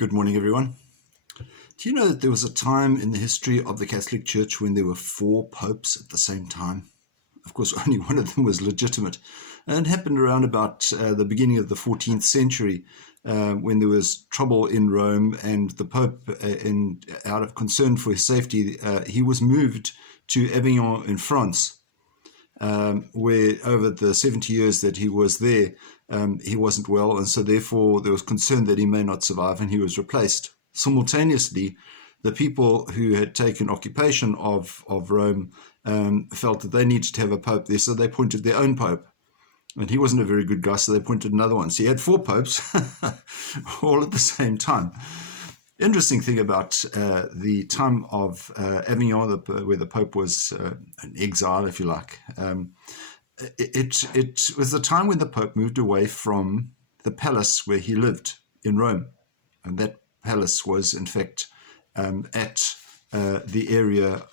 Good morning, everyone. Do you know that there was a time in the history of the Catholic Church when there were 4 popes at the same time? Of course, only one of them was legitimate. And it happened around about the beginning of the 14th century when there was trouble in Rome, and the Pope, out of concern for his safety, he was moved to Avignon in France, where over the 70 years that he was there, he wasn't well, and so therefore there was concern that he may not survive, and he was replaced. Simultaneously, the people who had taken occupation of Rome felt that they needed to have a pope there, so they appointed their own pope. And he wasn't a very good guy, so they appointed another one. So he had 4 popes all at the same time. Interesting thing about the time of Avignon, where the Pope was in exile, if you like. It was the time when the Pope moved away from the palace where he lived in Rome. And that palace was, in fact, at the area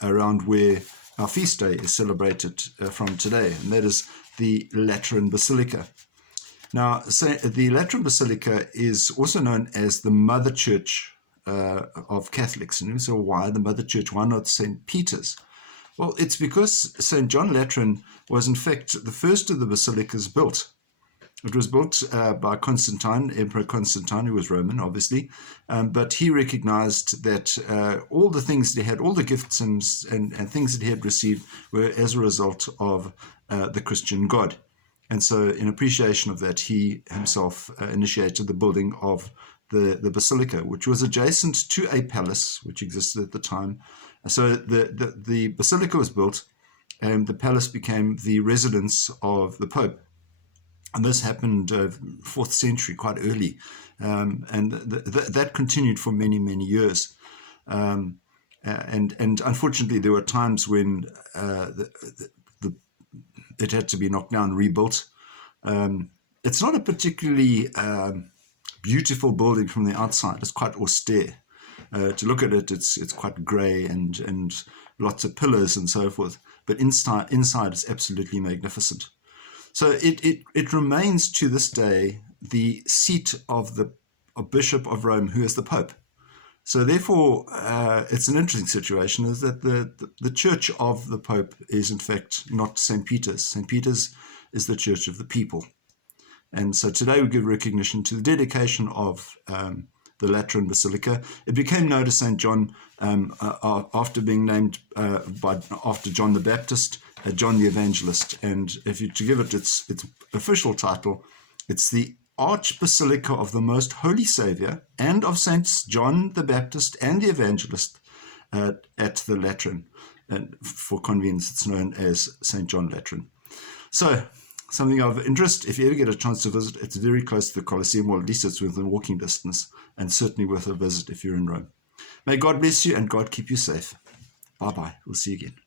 around where our feast day is celebrated from today, and that is the Lateran Basilica. Now, the Lateran Basilica is also known as the Mother Church of Catholics. And so why the Mother Church? Why not St. Peter's? Well, it's because St. John Lateran was, in fact, the first of the basilicas built. It was built by Constantine, Emperor Constantine, who was Roman, obviously, but he recognized that all the things that he had, all the gifts and things that he had received were as a result of the Christian God. And so in appreciation of that, he himself initiated the building of the basilica, which was adjacent to a palace which existed at the time. So the basilica was built, and the palace became the residence of the Pope. And this happened 4th century, quite early. And that continued for many, many years. And unfortunately, there were times when it had to be knocked down, rebuilt. It's not a particularly beautiful building from the outside. It's quite austere. To look at it, it's quite grey and lots of pillars and so forth. But inside it's absolutely magnificent. So it remains to this day the seat of the Bishop of Rome, who is the Pope. So therefore, it's an interesting situation, is that the church of the Pope is in fact not St. Peter's. St. Peter's is the church of the people. And so today we give recognition to the dedication of the Lateran Basilica. It became known as St. John after being named after John the Baptist, John the Evangelist. And if you to give it its official title, it's the Archbasilica of the Most Holy Saviour and of Saints John the Baptist and the Evangelist at the Lateran. And for convenience, it's known as St. John Lateran. So, something of interest, if you ever get a chance to visit, it's very close to the Colosseum, or at least it's within walking distance, and certainly worth a visit if you're in Rome. May God bless you and God keep you safe. Bye-bye. We'll see you again.